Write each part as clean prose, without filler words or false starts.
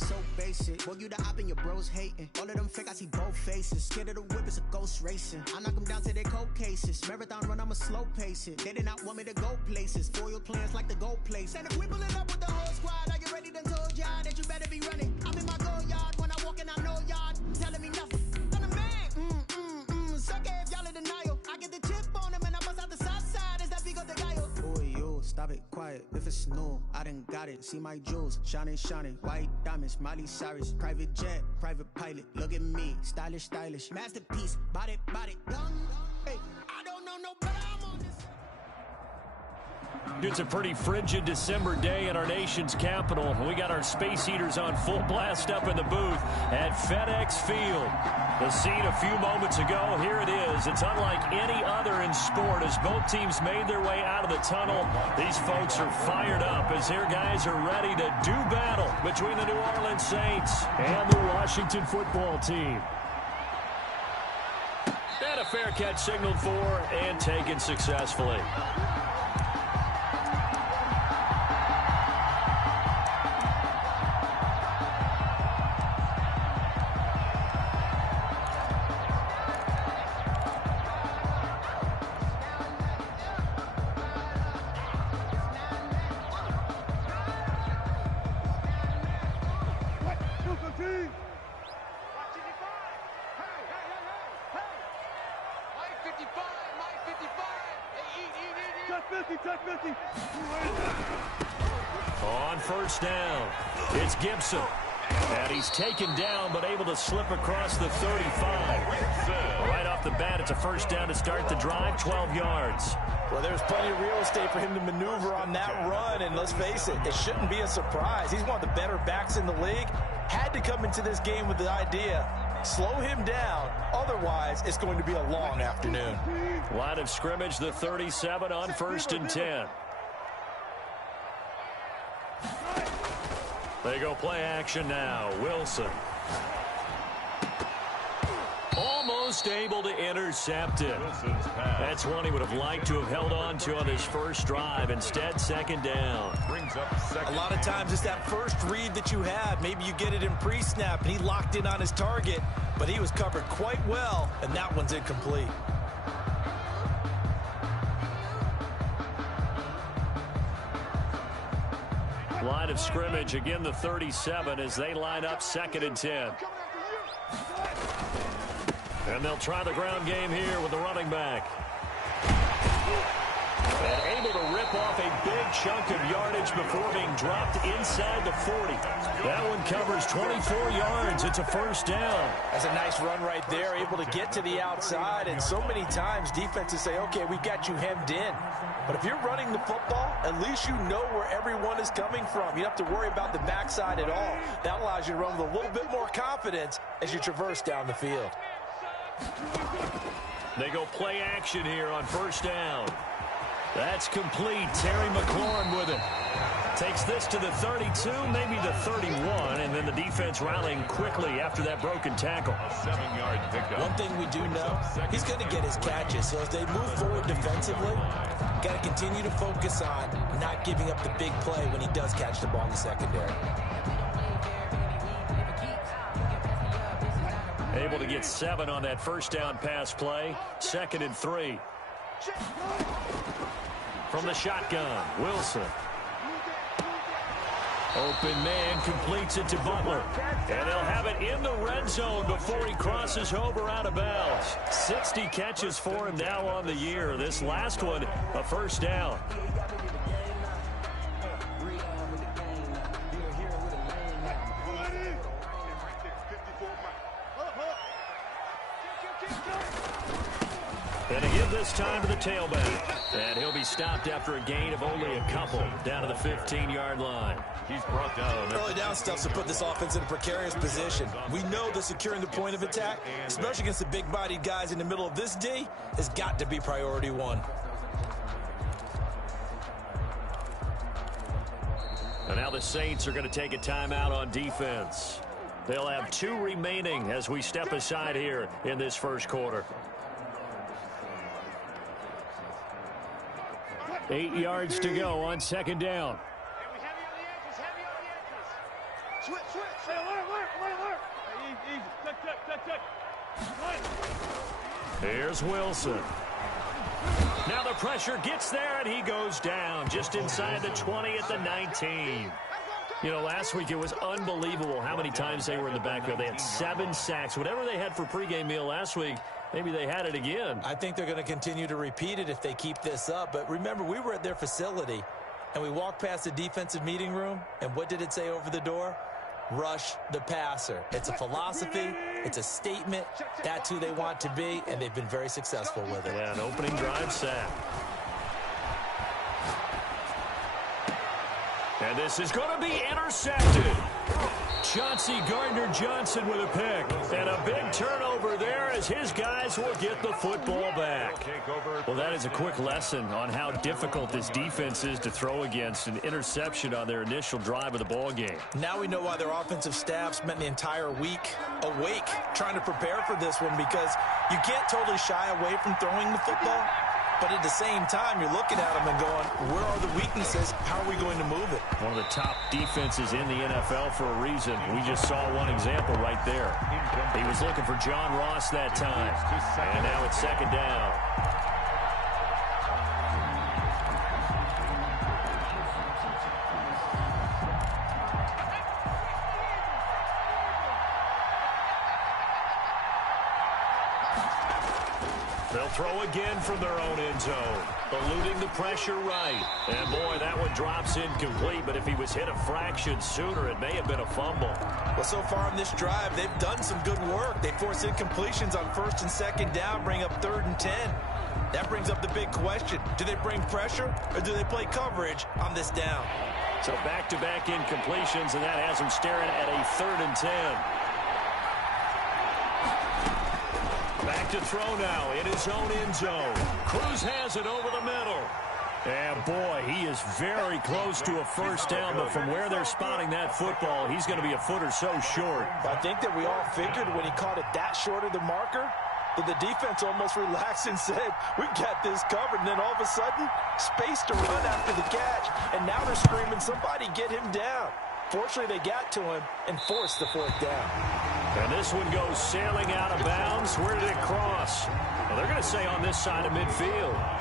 so basic. Boy, you the op and your bros hating. All of them fake, I see both faces. Scared of the whip, it's a ghost racing. I knock them down to their cold cases. Marathon run, I'ma slow pace it. They did not want me to go places. Foil plans like the gold place. And if we pulling up with the whole squad, are you ready? Done told y'all that you better be running. I'm in my go yard when I walk in, I know y'all telling me nothing. I'm the man. Suck it if y'all in denial. I get the chip on him and I bust out the south side. Is that Pico de Gallo? Boy, yo, stop it, quiet. If it's new, I done got it. See my jewels, shining, shining. White diamonds, Miley Cyrus. Private jet, private pilot. Look at me, stylish, stylish. Masterpiece, body, young. Hey, I don't know no better. I'm on this. It's a pretty frigid December day in our nation's capital. We got our space heaters on full blast up in the booth at FedEx Field. The scene a few moments ago, here it is. It's unlike any other in sport as both teams made their way out of the tunnel. These folks are fired up as their guys are ready to do battle between the New Orleans Saints and the Washington football team. And a fair catch signaled for and taken successfully. On first down, it's Gibson. And he's taken down, but able to slip across the 35. Right off the bat, it's a first down to start the drive, 12 yards. Well, there's plenty of real estate for him to maneuver on that run, and let's face it, it shouldn't be a surprise. He's one of the better backs in the league. Had to come into this game with the idea, slow him down, otherwise it's going to be a long afternoon. Line of scrimmage, the 37 on first and 10. They go play action now. Wilson. Almost able to intercept it. That's one he would have liked to have held on to on his first drive. Instead, second down. A lot of times it's that first read that you have. Maybe you get it in pre-snap, and he locked in on his target, but he was covered quite well, and that one's incomplete. Line of scrimmage, again the 37 as they line up second and 10. And they'll try the ground game here with the running back. And able to rip off a big chunk of yardage before being dropped inside the 40. That one covers 24 yards. It's a first down. That's a nice run right there, able to get to the outside. And so many times defenses say, okay, we got you hemmed in. But if you're running the football, at least you know where everyone is coming from. You don't have to worry about the backside at all. That allows you to run with a little bit more confidence as you traverse down the field. They go play action here on first down. That's complete. Terry McLaurin with it. Takes this to the 32, maybe the 31, and then the defense rallying quickly after that broken tackle. A 7-yard pickup. One thing we do know, he's going to get his catches. So as they move forward defensively, got to continue to focus on not giving up the big play when he does catch the ball in the secondary. Able to get 7 on that first down pass play. Second and 3. From the shotgun, Wilson. Open man completes it to Butler. And they'll have it in the red zone before he crosses over out of bounds. 60 catches for him now on the year. This last one, a first down. And again this time to the tailback. And he'll be stopped after a gain of only a couple down to the 15-yard line. He's brought down. Early down stuff to put this offense in a precarious position. We know that securing the point of attack, especially against the big-bodied guys in the middle of this D, has got to be priority one. And now the Saints are going to take a timeout on defense. They'll have 2 remaining as we step aside here in this first quarter. 8 yards to go on second down. Here's Wilson. Now the pressure gets there, and he goes down just inside the 20 at the 19. You know, last week it was unbelievable how many times they were in the backfield. They had 7 sacks. Whatever they had for pregame meal last week, maybe they had it again. I think they're going to continue to repeat it if they keep this up. But remember, we were at their facility, and we walked past the defensive meeting room, and what did it say over the door? Rush the passer. It's a philosophy. It's a statement. That's who they want to be, and they've been very successful with it. Yeah, an opening drive sack. And this is going to be intercepted. Chauncey Gardner-Johnson with a pick. And a big turnover there as his guys will get the football back. Well, that is a quick lesson on how difficult this defense is to throw against. An interception on their initial drive of the ball game. Now we know why their offensive staff spent the entire week awake trying to prepare for this one, because you can't totally shy away from throwing the football. But at the same time, you're looking at them and going, where are the weaknesses? How are we going to move it? One of the top defenses in the NFL for a reason. We just saw one example right there. He was looking for John Ross that time. And now it's second down. They'll throw again from their own end zone, eluding the pressure right. And, boy, that one drops incomplete, but if he was hit a fraction sooner, it may have been a fumble. Well, so far in this drive, they've done some good work. They force incompletions on 1st and 2nd down, bring up 3rd and 10. That brings up the big question. Do they bring pressure, or do they play coverage on this down? So back-to-back incompletions, and that has them staring at a 3rd and 10. Back to throw now in his own end zone. Cruz has it over the middle. And, boy, he is very close to a first down, but from where they're spotting that football, he's going to be a foot or so short. I think that we all figured when he caught it that short of the marker that the defense almost relaxed and said, we got this covered. And then all of a sudden, space to run after the catch. And now they're screaming, somebody get him down. Fortunately, they got to him and forced the 4th down. And this one goes sailing out of bounds. Where did it cross? Well, they're going to say on this side of midfield.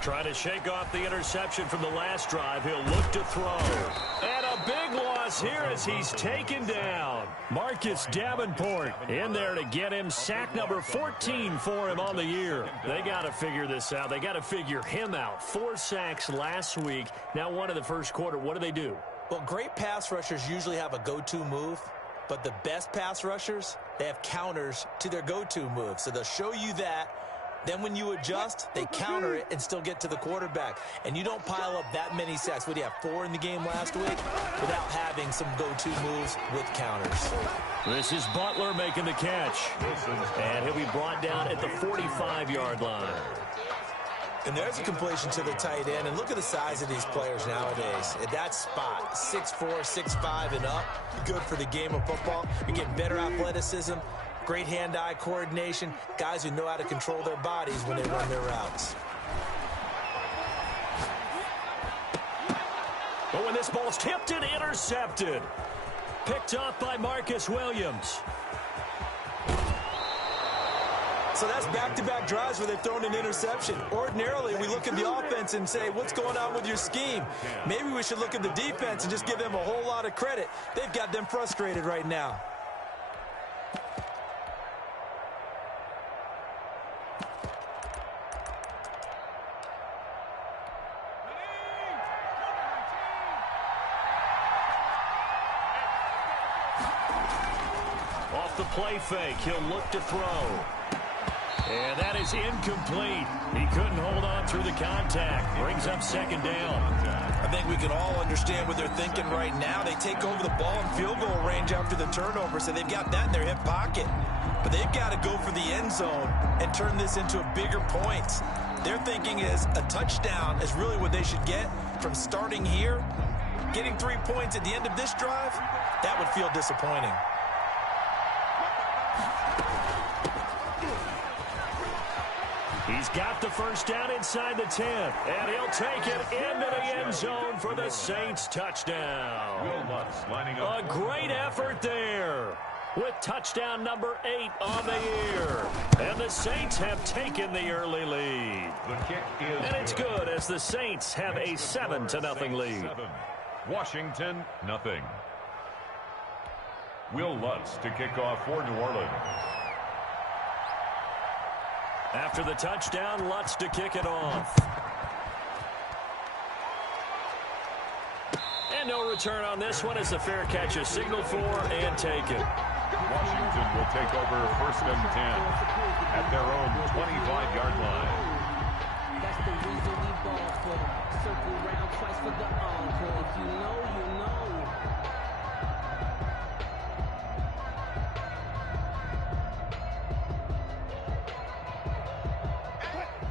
Trying to shake off the interception from the last drive. He'll look to throw. And a big loss here as he's taken down. Marcus Davenport in there to get him. Sack number 14 for him on the year. They got to figure this out. They got to figure him out. 4 sacks last week. Now 1 in the first quarter. What do? Well, great pass rushers usually have a go-to move. But the best pass rushers, they have counters to their go-to move. So they'll show you that. Then when you adjust, they counter it and still get to the quarterback. And you don't pile up that many sacks. What do you have, 4 in the game last week? Without having some go-to moves with counters. This is Butler making the catch. And he'll be brought down at the 45-yard line. And there's a completion to the tight end. And look at the size of these players nowadays. At that spot, 6'4", 6'5", and up. Good for the game of football. You're getting better athleticism. Great hand-eye coordination, guys who know how to control their bodies when they run their routes. But when this ball's tipped and intercepted, picked off by Marcus Williams. So that's back-to-back drives where they've thrown an interception. Ordinarily, we look at the offense and say, what's going on with your scheme? Maybe we should look at the defense and just give them a whole lot of credit. They've got them frustrated right now. Off the play fake, he'll look to throw. And that is incomplete. He couldn't hold on through the contact. Brings up second down. I think we can all understand what they're thinking right now. They take over the ball in field goal range after the turnover, so they've got that in their hip pocket. But they've got to go for the end zone and turn this into a bigger points. Their thinking is a touchdown is really what they should get from starting here getting 3 points at the end of this drive, that would feel disappointing. He's got the first down inside the 10, and he'll take it into the end zone for the Saints touchdown. Will Lutz lining up. A great effort there with touchdown number 8 on the year. And the Saints have taken the early lead. The kick is And it's good as the Saints have a 7-0 lead. 7. Washington, nothing. Will Lutz to kick off for New Orleans. After the touchdown, Lutz to kick it off. And no return on this one as the fair catch is signaled for and taken. Washington will take over 1st and 10 at their own 25-yard line. That's the reason we ball for them. Circle round twice for the encore. If you know, you know.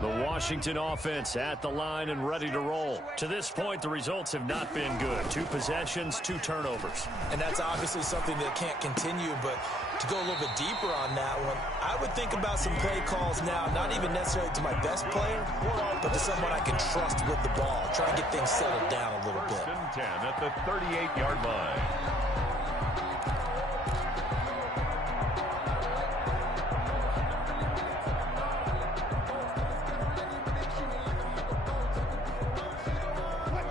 The Washington offense at the line and ready to roll. To this point, the results have not been good. 2 possessions, 2 turnovers. And that's obviously something that can't continue, but to go a little bit deeper on that one, I would think about some play calls now, not even necessarily to my best player, but to someone I can trust with the ball. Try and get things settled down a little bit. 1st and 10 at the 38-yard line.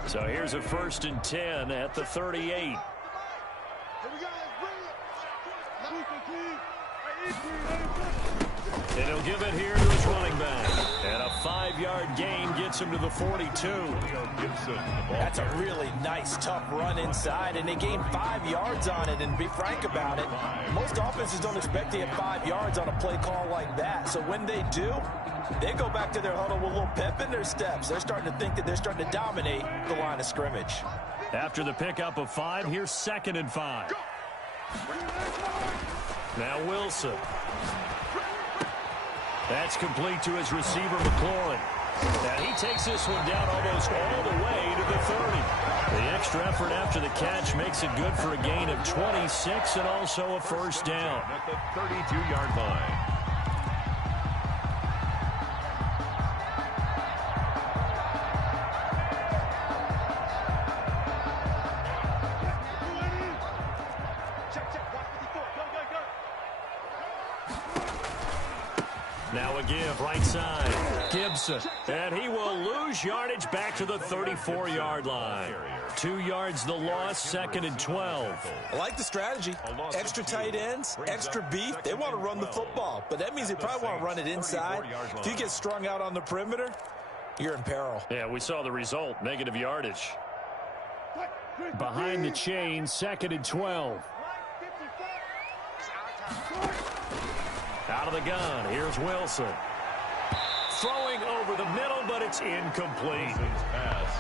So here's a 1st and 10 at the 38. And he'll give it here to his running back. And a 5-yard gain gets him to the 42. That's a really nice, tough run inside, and they gained 5 yards on it. And be frank about it, most offenses don't expect to get 5 yards on a play call like that. So when they do, they go back to their huddle with a little pep in their steps. They're starting to think that they're starting to dominate the line of scrimmage. After the pickup of 5, here's 2nd and 5. Now Wilson. That's complete to his receiver, McLaurin. And he takes this one down almost all the way to the 30. The extra effort after the catch makes it good for a gain of 26 and also a 1st down. At the 32-yard line. Now a give, right side. Gibson. And he will lose yardage back to the 34-yard line. 2 yards the loss, 2nd and 12. I like the strategy. Extra tight ends, extra beef. They want to run the football, but that means they probably want to run it inside. If you get strung out on the perimeter, you're in peril. Yeah, we saw the result, negative yardage. Behind the chain, 2nd and 12. Out of the gun, here's Wilson. Throwing over the middle, but it's incomplete.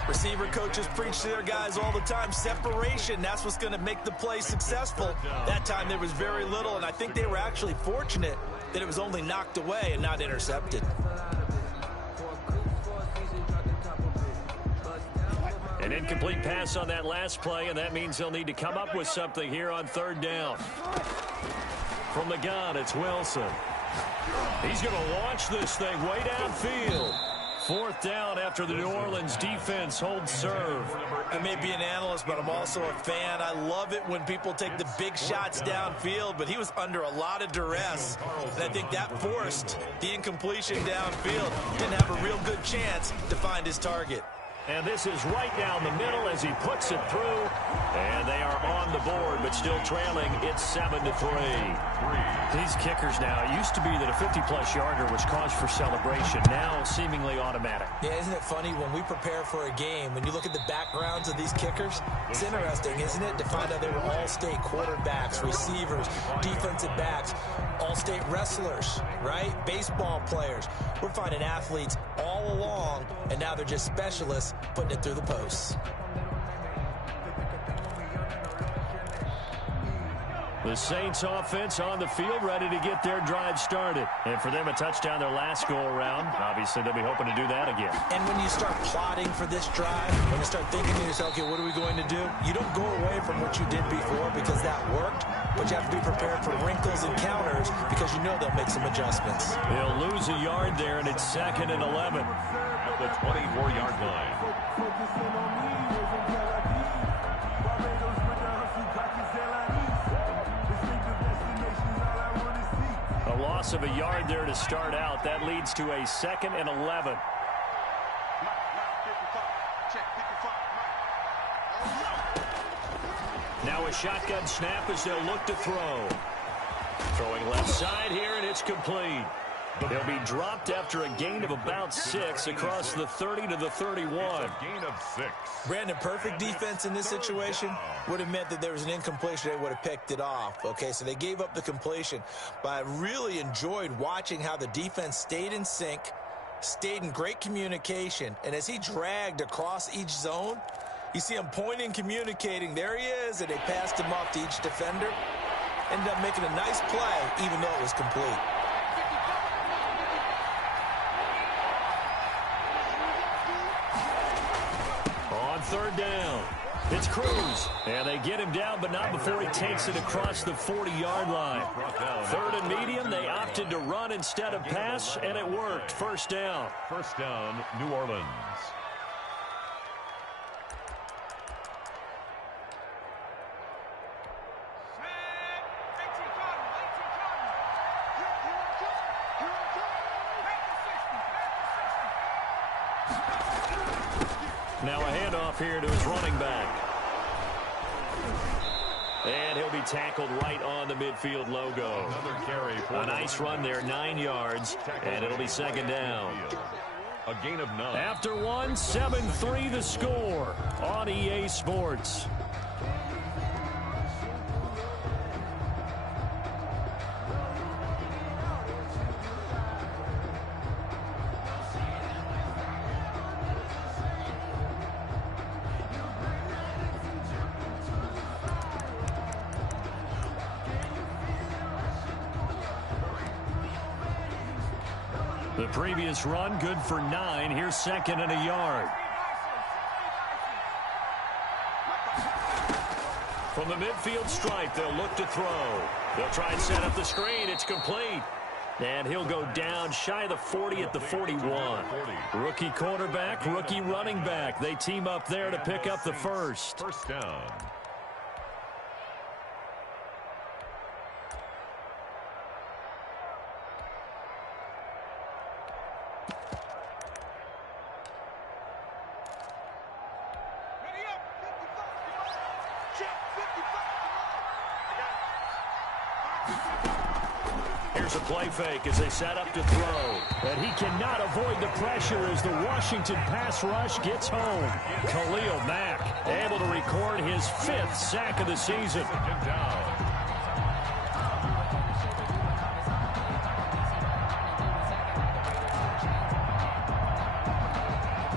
Receiver coaches preach to their guys all the time. Separation, that's what's going to make the play successful. That time there was very little, and I think they were actually fortunate that it was only knocked away and not intercepted. An incomplete pass on that last play, and that means they'll need to come up with something here on 3rd down. From the gun, it's Wilson. He's going to launch this thing way downfield. 4th down after the New Orleans defense holds serve. I may be an analyst, but I'm also a fan. I love it when people take the big shots downfield, but he was under a lot of duress, and I think that forced the incompletion downfield. Didn't have a real good chance to find his target. And this is right down the middle as he puts it through. And they are on the board, but still trailing. It's 7-3. These kickers now, it used to be that a 50-plus yarder was cause for celebration. Now seemingly automatic. Yeah, isn't it funny when we prepare for a game, when you look at the backgrounds of these kickers, it's interesting, isn't it, to find out they were all-state quarterbacks, receivers, defensive backs, all-state wrestlers, right? Baseball players. We're finding athletes all along, and now they're just specialists putting it through the posts. The Saints offense on the field, ready to get their drive started. And for them, a touchdown their last go-around. Obviously, they'll be hoping to do that again. And when you start plotting for this drive, when you start thinking to yourself, okay, what are we going to do? You don't go away from what you did before because that worked, but you have to be prepared for wrinkles and counters because you know they'll make some adjustments. They'll lose a yard there, and it's 2nd and 11. At the 24-yard line. A loss of a yard there to start out. That leads to a 2nd and 11. Now a shotgun snap as they'll look to throw. Throwing left side here, and it's complete. They'll be dropped after a gain of about 6 across the 30 to the 31. Gain of 6. Brandon, perfect defense in this situation would have meant that there was an incompletion. They would have picked it off. Okay, so they gave up the completion. But I really enjoyed watching how the defense stayed in sync, stayed in great communication. And as he dragged across each zone, you see him pointing, communicating. There he is, and they passed him off to each defender. Ended up making a nice play, even though it was complete. On 3rd down, it's Cruz. And they get him down, but not before he takes it across the 40-yard line. 3rd and medium, they opted to run instead of pass, and it worked. 1st down. 1st down, New Orleans. Now a handoff here to his running back. And he'll be tackled right on the midfield logo. Another carry for a nice run there, 9 yards, and it'll be 2nd down. A gain of 9. After 1, 7-3 the score on EA Sports. The previous run, good for 9. Here's 2nd and a yard. From the midfield stripe, they'll look to throw. They'll try and set up the screen. It's complete. And he'll go down shy of the 40 at the 41. Rookie quarterback, rookie running back. They team up there to pick up the first. 1st down. Here's a play fake as they set up to throw. But he cannot avoid the pressure as the Washington pass rush gets home. Khalil Mack able to record his 5th sack of the season.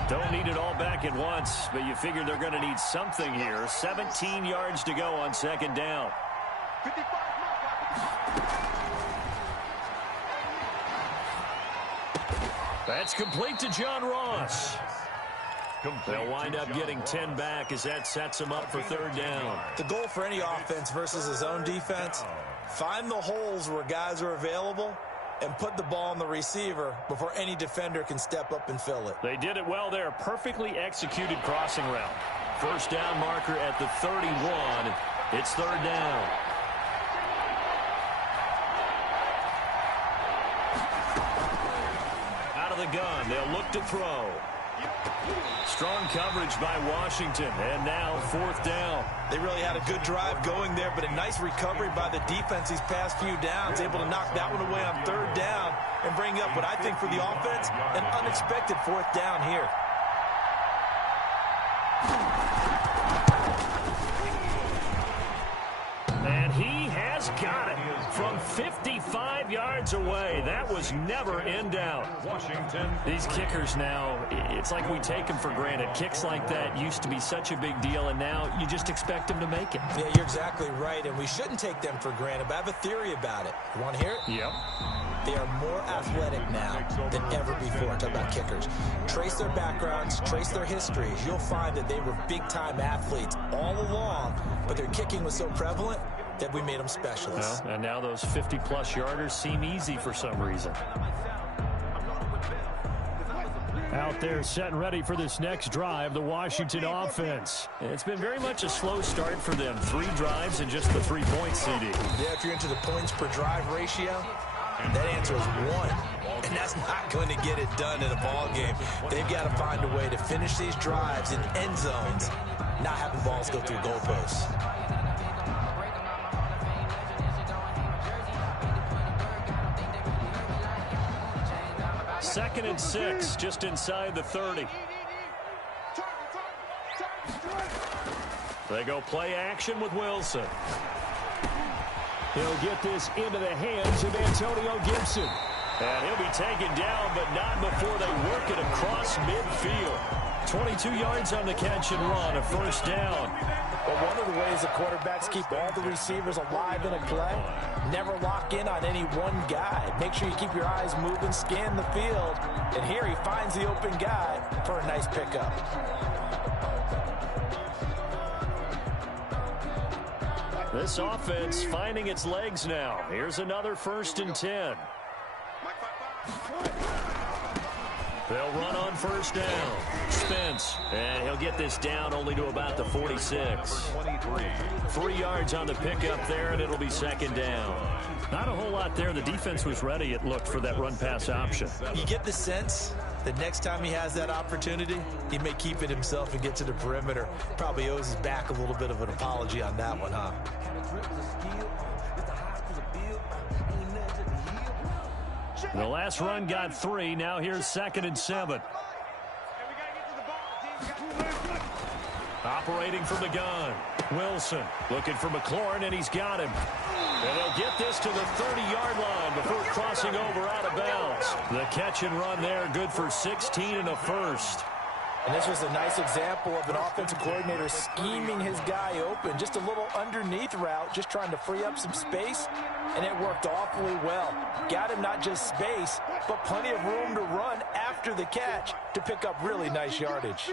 Don't need it all back at once, but you figure they're going to need something here. 17 yards to go on 2nd down. That's complete to John Ross. They'll wind up getting 10 back as that sets them up for 3rd down. The goal for any offense versus his own defense, find the holes where guys are available and put the ball on the receiver before any defender can step up and fill it. They did it well there. Perfectly executed crossing route. 1st down marker at the 31. It's 3rd down. Out of the gun, they'll look to throw. Strong coverage by Washington, and now 4th down. They really had a good drive going there, but a nice recovery by the defense these past few downs, able to knock that one away on 3rd down and bring up what I think for the offense, an unexpected 4th down here. And he has He's got it from 55 yards away. That was never in doubt. Washington. These kickers now, it's like we take them for granted. Kicks like that used to be such a big deal, and now you just expect them to make it. Yeah, you're exactly right, and we shouldn't take them for granted, but I have a theory about it. You want to hear it? Yep. They are more athletic now than ever before. Talk about kickers. Trace their backgrounds, trace their histories. You'll find that they were big-time athletes all along, but their kicking was so prevalent that we made them specialists. Well, and now those 50-plus yarders seem easy for some reason. Out there set and ready for this next drive, the Washington offense. It's been very much a slow start for them. 3 drives and just the 3 points, CD. Yeah, if you're into the points per drive ratio, that answer is 1. And that's not going to get it done in a ball game. They've got to find a way to finish these drives in end zones, not having balls go through goalposts. Second and 6, just inside the 30. They go play action with Wilson. He'll get this into the hands of Antonio Gibson. And he'll be taken down, but not before they work it across midfield. 22 yards on the catch and run, a first down. Well, one of the ways the quarterbacks keep all the receivers alive in a play, never lock in on any one guy. Make sure you keep your eyes moving, scan the field. And here he finds the open guy for a nice pickup. This offense finding its legs now. Here's another first and 10. They'll run on first down. Spence, and he'll get this down only to about the 46. 3 yards on the pickup there, and it'll be second down. Not a whole lot there. The defense was ready, it looked, for that run-pass option. You get the sense that next time he has that opportunity, he may keep it himself and get to the perimeter. Probably owes his back a little bit of an apology on that one, huh? The last run got 3. Now here's second and 7. Operating from the gun. Wilson looking for McLaurin, and he's got him. And they'll get this to the 30-yard line before crossing over out of bounds. The catch and run there, good for 16 and a first. And this was a nice example of an offensive coordinator scheming his guy open. Just a little underneath route, just trying to free up some space, and it worked awfully well. Got him not just space, but plenty of room to run after the catch to pick up really nice yardage.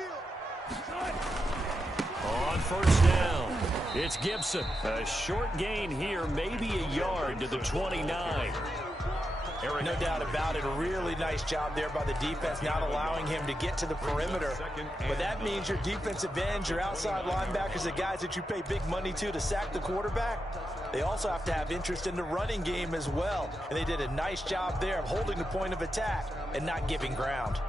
On first down, it's Gibson. A short gain here, maybe a yard to the 29. No doubt about it. A really nice job there by the defense, not allowing him to get to the perimeter. But that means your defensive ends, your outside linebackers, the guys that you pay big money to sack the quarterback, they also have to have interest in the running game as well. And they did a nice job there of holding the point of attack and not giving ground.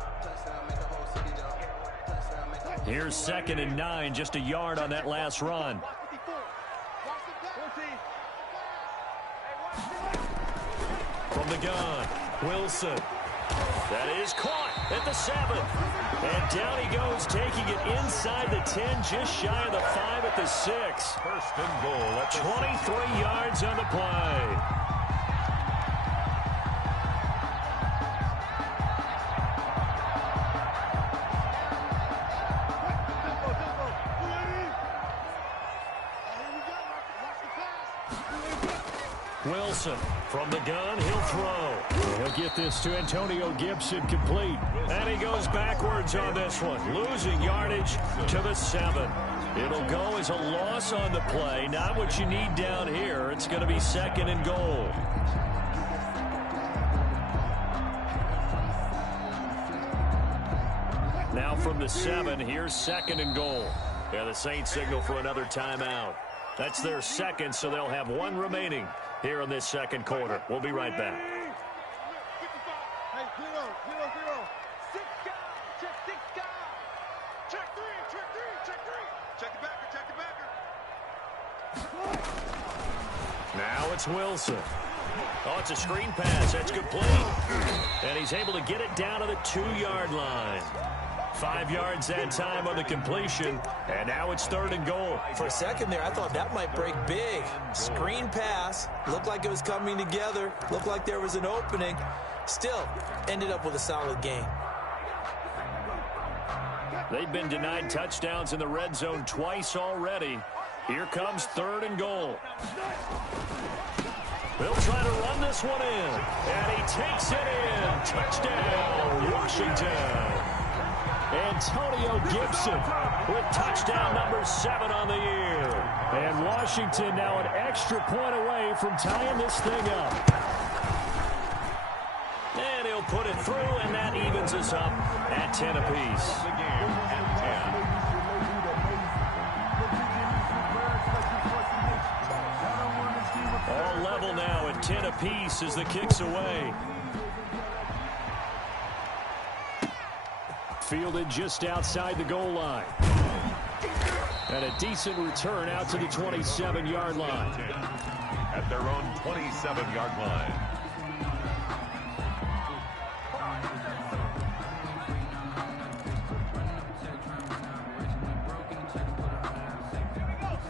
Here's second and 9, just a yard on that last run. From the gun, Wilson. That is caught at the 7. And down he goes, taking it inside the 10, just shy of the 5 at the 6. First and goal at 23 yards on the play. Wilson from the gun, he'll throw. He'll get this to Antonio Gibson, complete. And he goes backwards on this one, losing yardage to the 7. It'll go as a loss on the play, not what you need down here. It's going to be second and goal. Now from the 7, here's second and goal. Yeah, the Saints signal for another timeout. That's their second, so they'll have 1 remaining here in this second quarter. We'll be right back. Now it's Wilson. Oh, it's a screen pass. That's complete. And he's able to get it down to the 2-yard line. 5 yards that time on the completion, and now it's 3rd and goal. For a second there, I thought that might break big. Screen pass. Looked like it was coming together. Looked like there was an opening. Still, ended up with a solid game. They've been denied touchdowns in the red zone twice already. Here comes 3rd and goal. They'll try to run this one in, and he takes it in. Touchdown, Washington. Antonio Gibson with touchdown number 7 on the year. And Washington now an extra point away from tying this thing up. And he'll put it through, and that evens us up at 10 apiece. The game at 10. All level now at 10 apiece as the kick's away. Fielded just outside the goal line. And a decent return out to the 27-yard line. At their own 27-yard line.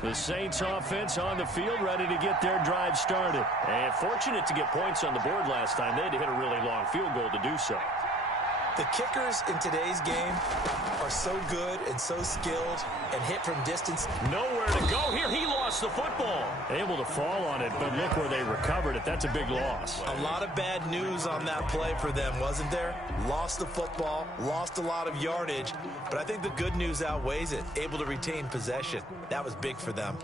The Saints offense on the field, ready to get their drive started. And fortunate to get points on the board last time. They had to hit a really long field goal to do so. The kickers in today's game are so good and so skilled and hit from distance. Nowhere to go here. He lost the football. Able to fall on it, but look where they recovered it. That's a big loss. A lot of bad news on that play for them, wasn't there? Lost the football, lost a lot of yardage, but I think the good news outweighs it. Able to retain possession. That was big for them.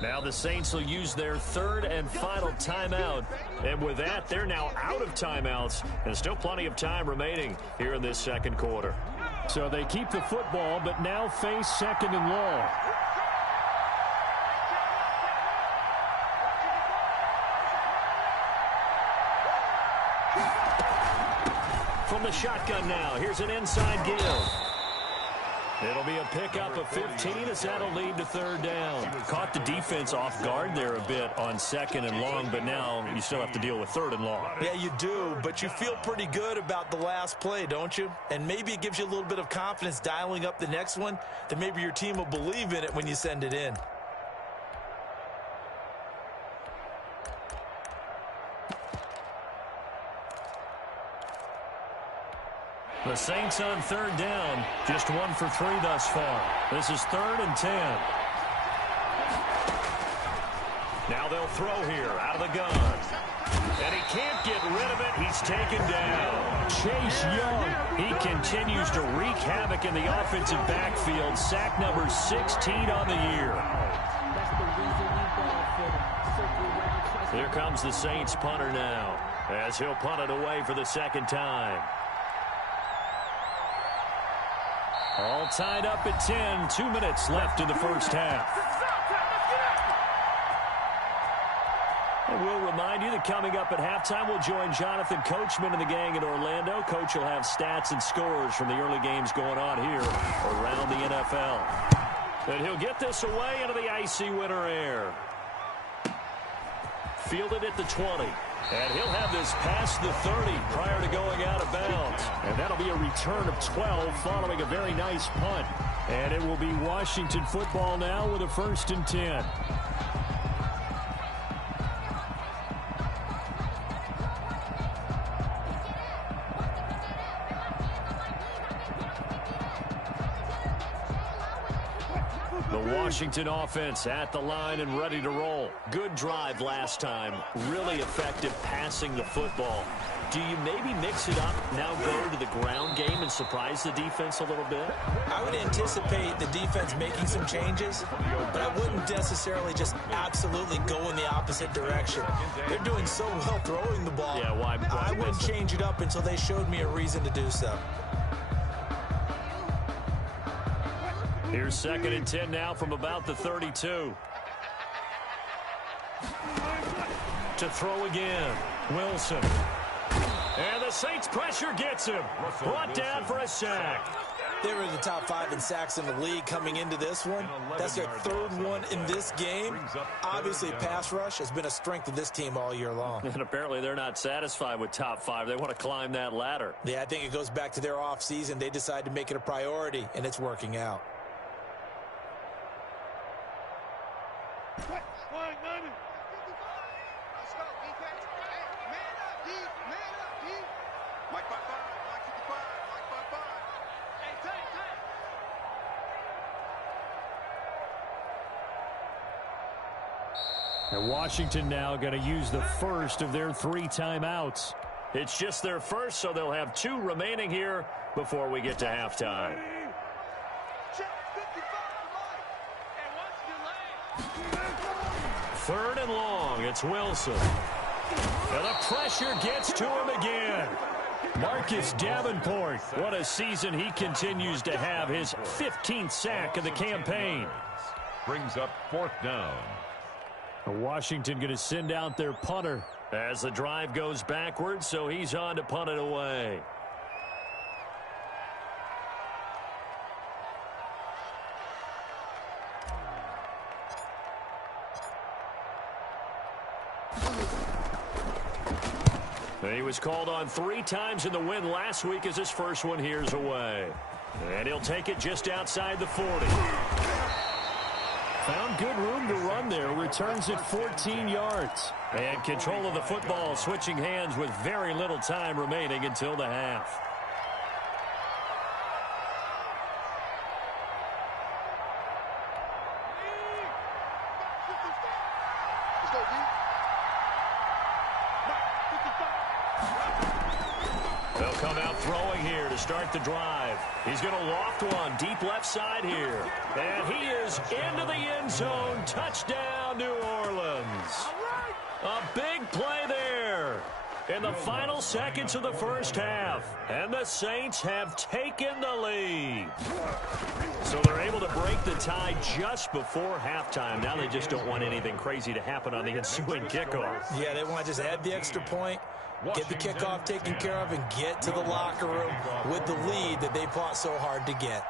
Now the Saints will use their 3rd and final timeout. And with that, they're now out of timeouts. And still plenty of time remaining here in this second quarter. So they keep the football, but now face 2nd and long. From the shotgun now, here's an inside give. It'll be a pickup of 15 as that'll lead to 3rd down. Caught the defense off guard there a bit on 2nd and long, but now you still have to deal with 3rd and long. Yeah, you do, but you feel pretty good about the last play, don't you? And maybe it gives you a little bit of confidence dialing up the next one, that maybe your team will believe in it when you send it in. The Saints on 3rd down, just 1 for 3 thus far. This is 3rd and 10. Now they'll throw here out of the gun. And he can't get rid of it. He's taken down. Chase Young, he continues to wreak havoc in the offensive backfield. Sack number 16 on the year. Here comes the Saints punter now, as he'll punt it away for the 2nd time. All tied up at 10. 2 minutes left in the first half. And we'll remind you that coming up at halftime, we'll join Jonathan Coachman and the gang in Orlando. Coach will have stats and scores from the early games going on here around the NFL. And he'll get this away into the icy winter air. Fielded at the 20. And he'll have this past the 30 prior to going out of bounds. And that'll be a return of 12 following a very nice punt. And it will be Washington football now with a 1st and 10. Washington offense at the line and ready to roll. Good drive last time. Really effective passing the football. Do you maybe mix it up, now go to the ground game and surprise the defense a little bit? I would anticipate the defense making some changes, but I wouldn't necessarily just absolutely go in the opposite direction. They're doing so well throwing the ball. Yeah, why I wouldn't change it up until they showed me a reason to do so. Here's 2nd and 10 now from about the 32. To throw again. Wilson. And the Saints pressure gets him. Brought down for a sack. They were in the top 5 in sacks in the league coming into this one. That's their 3rd one in this game. Obviously, pass rush has been a strength of this team all year long. And apparently they're not satisfied with top 5. They want to climb that ladder. Yeah, I think it goes back to their offseason. They decided to make it a priority, and it's working out. And Washington now going to use the first of their 3 timeouts. It's just their first, so they'll have 2 remaining here before we get to halftime. Third and long. It's Wilson. And the pressure gets to him again. Marcus Davenport. What a season he continues to have. His 15th sack of the campaign. Brings up 4th down. Washington going to send out their punter as the drive goes backwards, so he's on to punt it away. He was called on 3 times in the win last week as his first one here's away. And he'll take it just outside the 40. Found good room to run there. Returns it 14 yards. And control of the football, switching hands with very little time remaining until the half. They'll come out throwing here to start the drive. He's going to loft one deep left side here. And he is into the end zone. Touchdown, New Orleans. A big play there in the final seconds of the first half. And the Saints have taken the lead. So they're able to break the tie just before halftime. Now they just don't want anything crazy to happen on the ensuing kickoff. Yeah, they want to just add the extra point, get the kickoff taken care of, and get to the locker room with the lead that they fought so hard to get.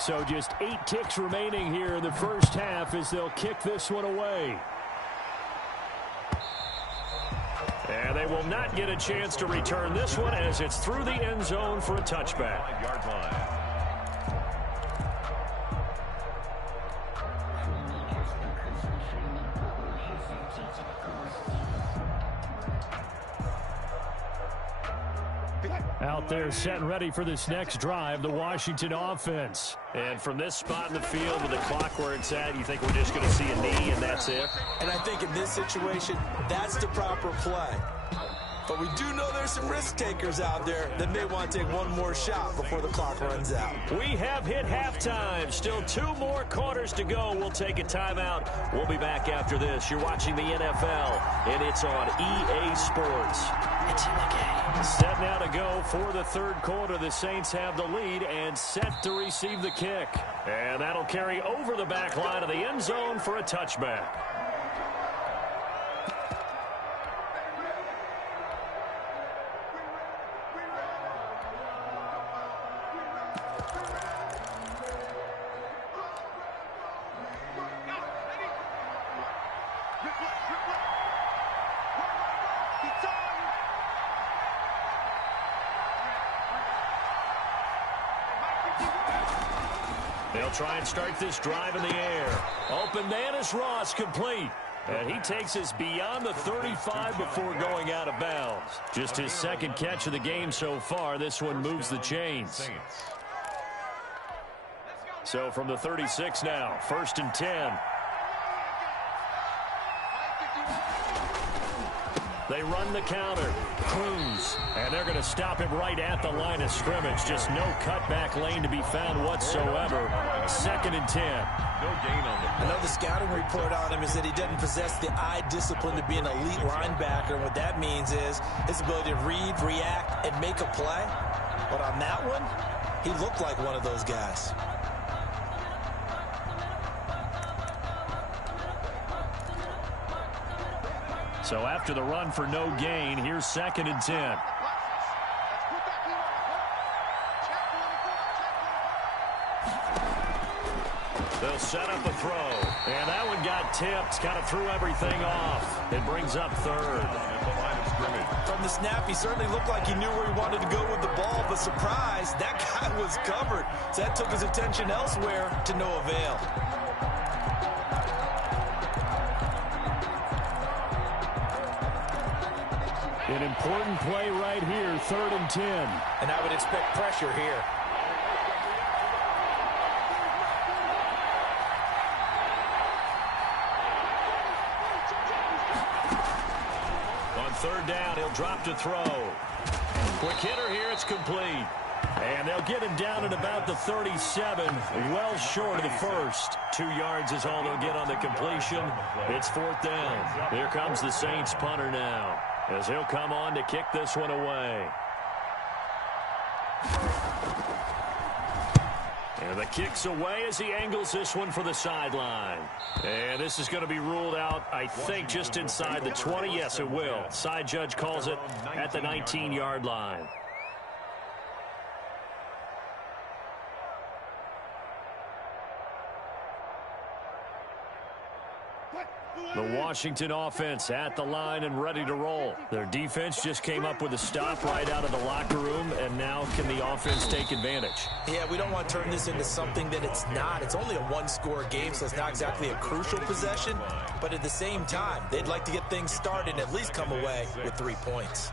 So just 8 ticks remaining here in the first half as they'll kick this one away. And they will not get a chance to return this one as it's through the end zone for a touchback. 5-yard line. Out there set and ready for this next drive, the Washington offense. And from this spot in the field with the clock where it's at, you think we're just going to see a knee and that's it? And I think in this situation, that's the proper play. But we do know there's some risk takers out there that may want to take one more shot before the clock runs out. We have hit halftime. Still 2 more quarters to go. We'll take a timeout. We'll be back after this. You're watching the NFL, and it's on EA Sports. It's in the game. Set now to go for the third quarter. The Saints have the lead and set to receive the kick. And that'll carry over the back line of the end zone for a touchback. They'll try and start this drive in the air. Open Manus Ross complete. And he takes us beyond the 35 before going out of bounds. Just his second catch of the game so far. This one moves the chains. So from the 36 now, 1st and 10. They run the counter. Cruz. And they're going to stop him right at the line of scrimmage. Just no cutback lane to be found whatsoever. 2nd and 10. No gain on the play. I know the scouting report on him is that he doesn't possess the eye discipline to be an elite linebacker. And what that means is his ability to read, react, and make a play. But on that one, he looked like one of those guys. So after the run for no gain, here's 2nd and 10. They'll set up a throw. And that one got tipped, kind of threw everything off. It brings up third. At the line of scrimmage. From the snap, he certainly looked like he knew where he wanted to go with the ball, but surprise, that guy was covered. So that took his attention elsewhere to no avail. An important play right here, 3rd and 10. And I would expect pressure here. On 3rd down, he'll drop to throw. Quick hitter here, it's complete. And they'll get him down at about the 37, well short of the first. 2 yards is all they'll get on the completion. It's 4th down. Here comes the Saints punter now, as he'll come on to kick this one away. And the kick's away as he angles this one for the sideline. And this is going to be ruled out, I think, just inside the 20. Yes, it will. Side judge calls it at the 19-yard line. The Washington offense at the line and ready to roll. Their defense just came up with a stop right out of the locker room, and now can the offense take advantage? Yeah, we don't want to turn this into something that it's not. It's only a one-score game, so it's not exactly a crucial possession. But at the same time, they'd like to get things started and at least come away with 3 points.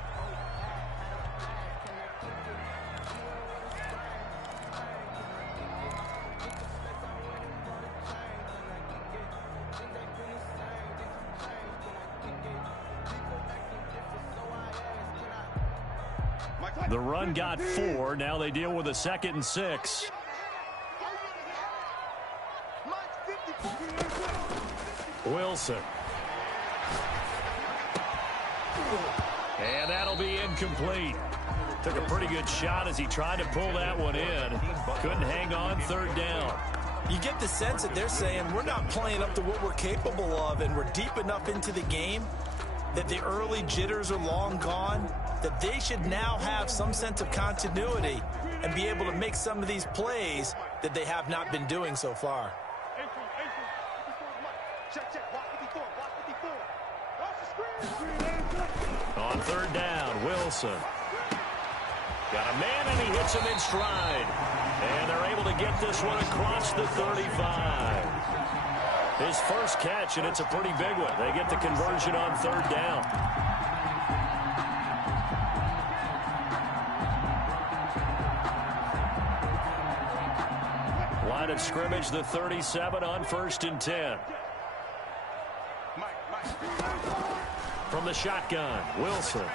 The run got 4. Now they deal with a 2nd and 6. Wilson. And that'll be incomplete. Took a pretty good shot as he tried to pull that one in. Couldn't hang on, 3rd down. You get the sense that they're saying we're not playing up to what we're capable of, and we're deep enough into the game that the early jitters are long gone, that they should now have some sense of continuity and be able to make some of these plays that they have not been doing so far. On 3rd down, Wilson. Got a man, and he hits him in stride. And they're able to get this one across the 35. His first catch, and it's a pretty big one. They get the conversion on 3rd down. Line of scrimmage, the 37 on 1st and 10. From the shotgun, Wilson.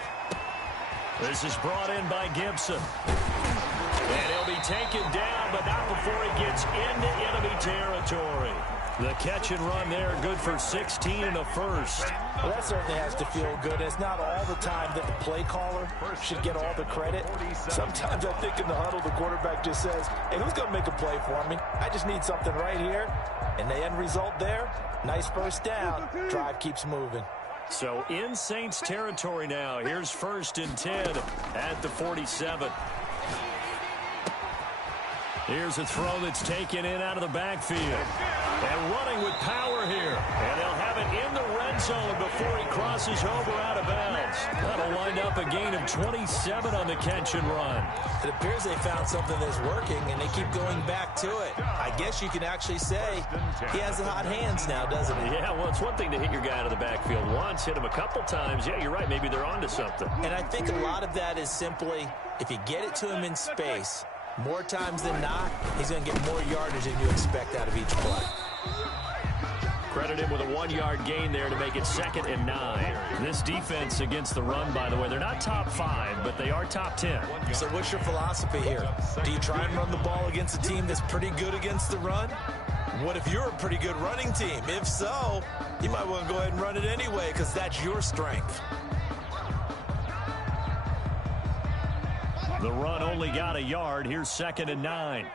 This is brought in by Gibson. And he'll be taken down, but not before he gets into enemy territory. The catch and run there, good for 16 and a first. Well, that certainly has to feel good. It's not all the time that the play caller should get all the credit. Sometimes I think in the huddle, the quarterback just says, hey, who's going to make a play for me? I just need something right here. And the end result there, nice first down. Drive keeps moving. So in Saints territory now. Here's 1st and 10 at the 47. Here's a throw that's taken in out of the backfield. And running with power here. And they'll have it in the red zone before he crosses over out of bounds. That'll wind up a gain of 27 on the catch and run. It appears they found something that's working, and they keep going back to it. I guess you can actually say he has the hot hands now, doesn't he? Yeah, well, it's one thing to hit your guy out of the backfield once, hit him a couple times. Yeah, you're right. Maybe they're onto something. And I think a lot of that is simply if you get it to him in space, more times than not, he's going to get more yardage than you expect out of each play. Credit him with a 1-yard gain there to make it 2nd and 9. This defense against the run, by the way, they're not top 5, but they are top 10. So what's your philosophy here? Do you try and run the ball against a team that's pretty good against the run? What if you're a pretty good running team? If so, you might want to go ahead and run it anyway because that's your strength. The run only got a yard. Here's 2nd and 9.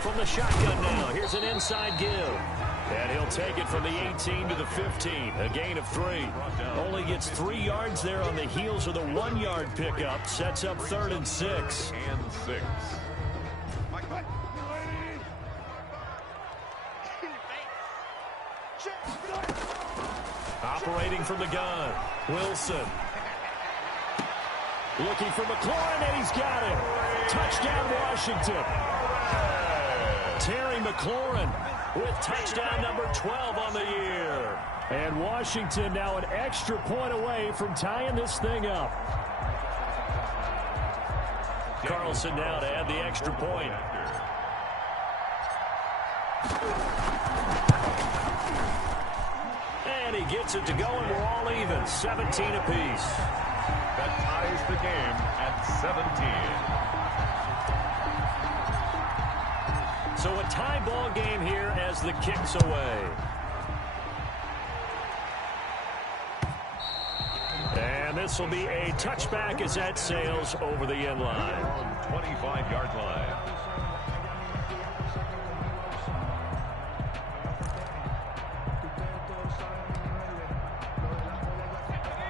From the shotgun now, here's an inside give. And he'll take it from the 18 to the 15. A gain of 3. Only gets 3 yards there on the heels of the 1-yard pickup. Sets up 3rd and 6. receiving from the gun. Wilson. Looking for McLaurin, and he's got it. Touchdown, Washington. Terry McLaurin with touchdown number 12 on the year. And Washington now an extra point away from tying this thing up. Carlson now to add the extra point. And he gets it to go, and we're all even, 17 apiece. That ties the game at 17. So a tie ball game here as the kick's away. And this will be a touchback as that sails over the end line. 25-yard line.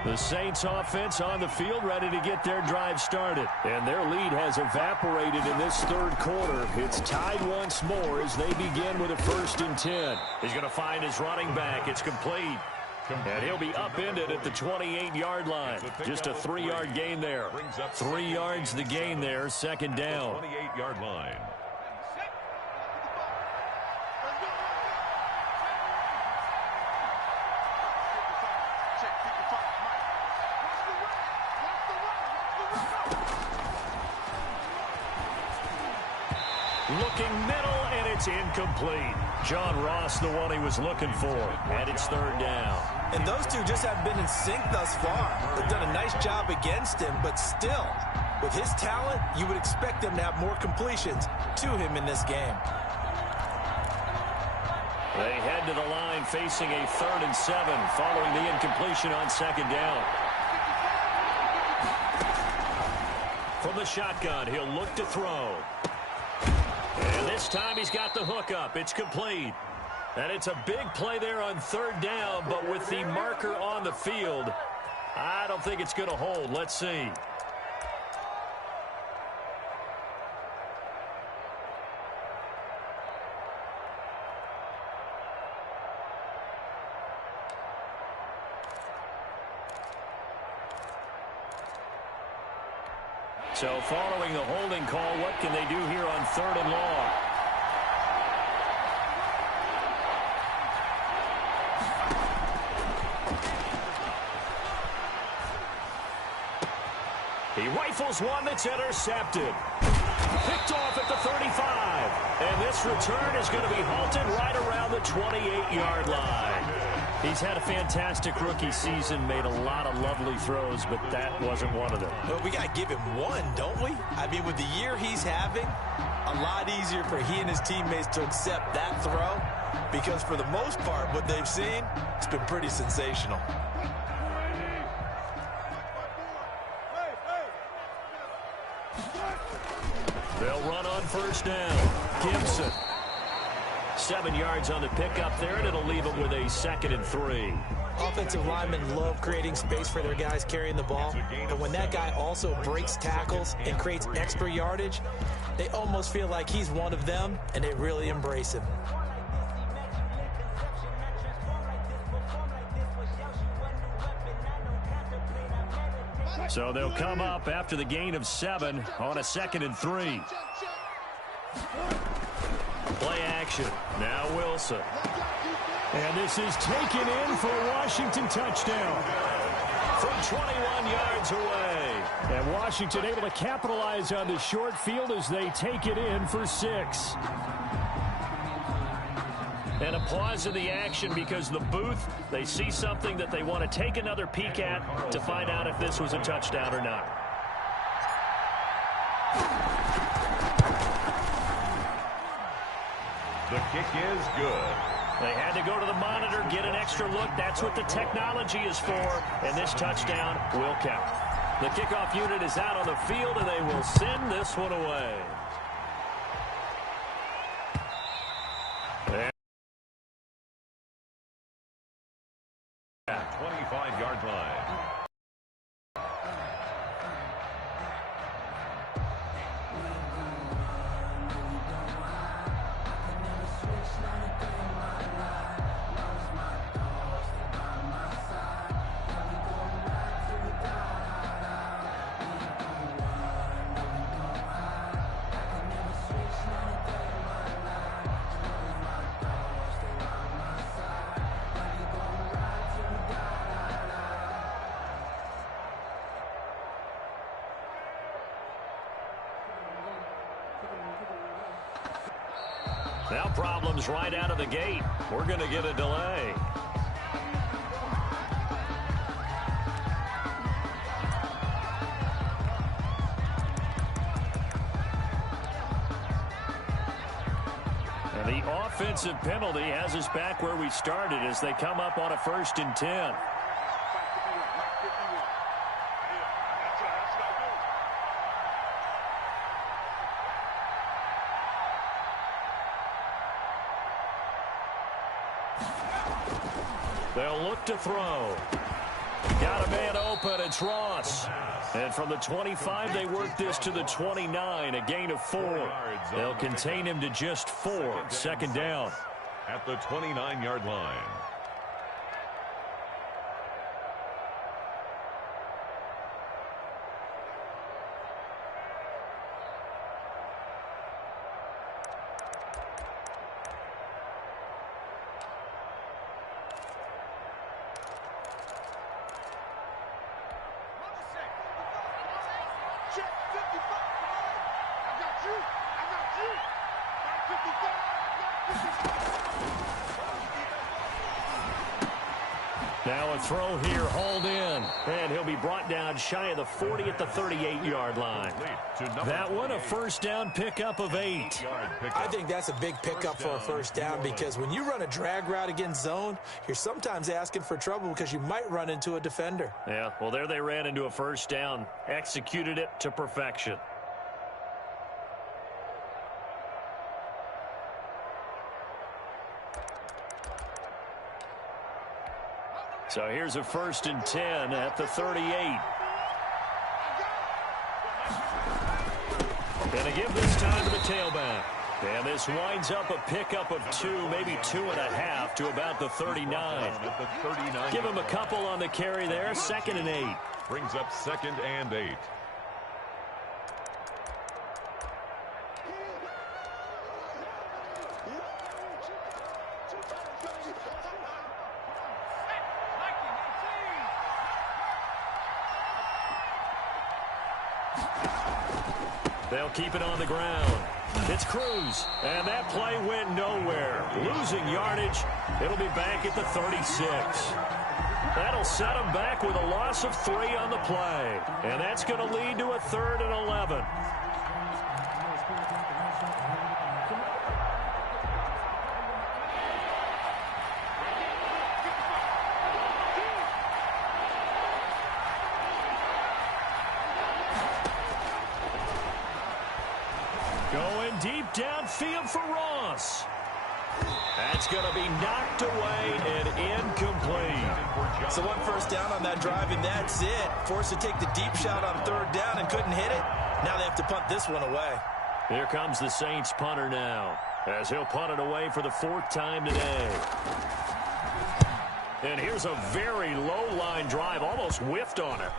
The Saints offense on the field ready to get their drive started. And their lead has evaporated in this third quarter. It's tied once more as they begin with a 1st and 10. He's going to find his running back. It's complete. And he'll be upended at the 28-yard line. Just a 3-yard gain there. 3 yards the gain there, 2nd down. 28-yard line. Looking middle, and it's incomplete. John Ross, the one he was looking for, and it's 3rd down. And those two just haven't been in sync thus far. They've done a nice job against him, but still, with his talent, you would expect them to have more completions to him in this game. They head to the line facing a 3rd and 7 following the incompletion on 2nd down. From the shotgun, he'll look to throw. And this time he's got the hook up. It's complete. And it's a big play there on 3rd down, but with the marker on the field, I don't think it's going to hold. Let's see. So following the holding call, what can they do here on 3rd and long? He rifles one that's intercepted. Picked off at the 35. And this return is going to be halted right around the 28-yard line. He's had a fantastic rookie season, made a lot of lovely throws, but that wasn't one of them. Well, we got to give him one, don't we? I mean, with the year he's having, a lot easier for he and his teammates to accept that throw, because for the most part, what they've seen, it's been pretty sensational. They'll run on 1st down. Gibson. 7 yards on the pickup there, and it'll leave them with a 2nd and 3. Offensive linemen love creating space for their guys carrying the ball, but when that guy also breaks tackles and creates extra yardage, they almost feel like he's one of them, and they really embrace him. So they'll come up after the gain of 7 on a 2nd and 3. Play action. Now Wilson. And this is taken in for a Washington touchdown from 21 yards away. And Washington able to capitalize on the short field as they take it in for 6. And a pause in the action because the booth, they see something that they want to take another peek at to find out if this was a touchdown or not. The kick is good. They had to go to the monitor, get an extra look. That's what the technology is for, and this touchdown will count. The kickoff unit is out on the field, and they will send this one away. 25-yard line. Now problems right out of the gate. We're going to get a delay. And the offensive penalty has us back where we started as they come up on a 1st and 10. They'll look to throw. Got a man open. It's Ross. And from the 25, they work this to the 29, a gain of 4. They'll contain him to just 4. 2nd down. At the 29-yard line. Now a throw here, hauled in. And he'll be brought down shy of the 40 at the 38-yard line. That one, a 1st down pickup of 8. I think that's a big pickup for a 1st down because when you run a drag route against zone, you're sometimes asking for trouble because you might run into a defender. Yeah, well, there they ran into a 1st down. Executed it to perfection. So here's a 1st and 10 at the 38. Gonna give this time to the tailback. And this winds up a pickup of 2, maybe 2.5 to about the 39. Give him a couple on the carry there. 2nd and 8. Brings up 2nd and 8. They'll keep it on the ground. It's Cruz, and that play went nowhere. Losing yardage. It'll be back at the 36. That'll set them back with a loss of 3 on the play. And that's going to lead to a 3rd and 11. Going deep downfield for Ross. That's going to be knocked away and incomplete. So 1 1st down on that drive, and that's it. Forced to take the deep shot on 3rd down and couldn't hit it. Now they have to punt this one away. Here comes the Saints punter now, as he'll punt it away for the 4th time today. And here's a very low-line drive, almost whiffed on it.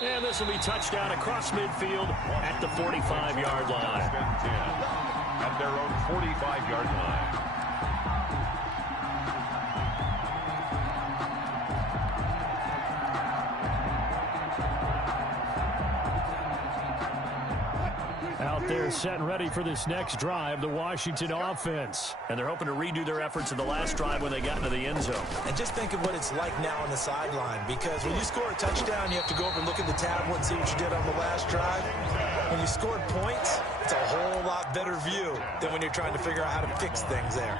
And this will be touchdown across midfield at the 45-yard line. At their own 45-yard line. Out there set and ready for this next drive, the Washington offense. And they're hoping to redo their efforts in the last drive when they got into the end zone. And just think of what it's like now on the sideline, because when you score a touchdown, you have to go over and look at the tablet and see what you did on the last drive. When you scored points, it's a whole lot better view than when you're trying to figure out how to fix things there.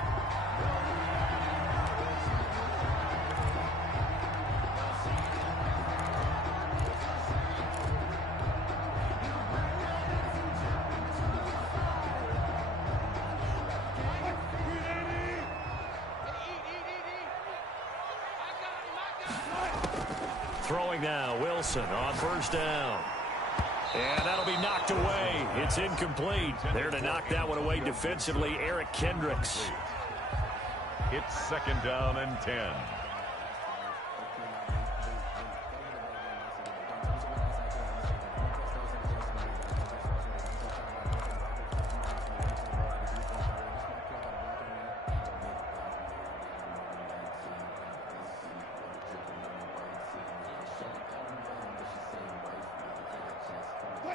Throwing now, Wilson on 1st down. And that'll be knocked away. It's incomplete. There to knock that one away defensively, Eric Kendricks. It's 2nd down and 10.